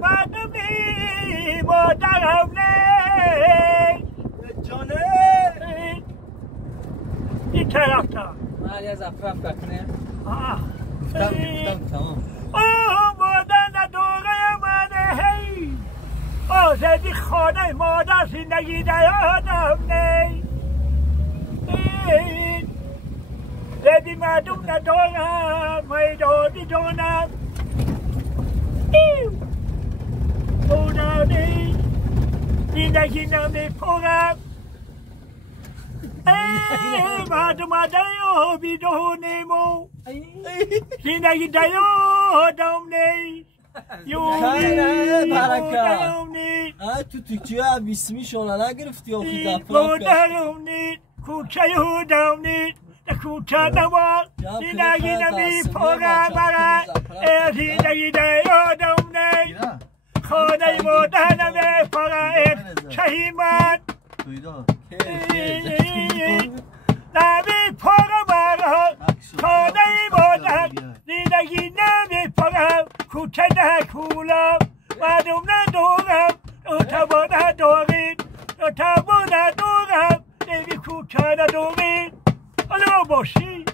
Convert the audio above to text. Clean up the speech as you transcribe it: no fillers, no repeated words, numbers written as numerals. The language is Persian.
مردمی مادرم نه جانه این طرف تا مالی از افراف بکنه تمام مادر نداره منه هی آزادی خانه مادر زندگی نیادم نه زدی مردم ندارم میدادی دانم مونانی زندگی نمیپرم مردم آبی دهونیمو زندگی دیادم نیست تو تکیه بیسمی شانه نگرفتی یا خود افراف مادرم نیست کوچه یودم نیست کوچه نوار زندگی نمیپرم مرا زندگی دیادم نیست خانه مادر نمیپرم شهیمت نمیپرم مرا خانه مادر زندگی نمیپرم کوچه نکولم مردم ندارم اتبا ندارید اتبا ندارم نمی کوچه ندارید حالا باشی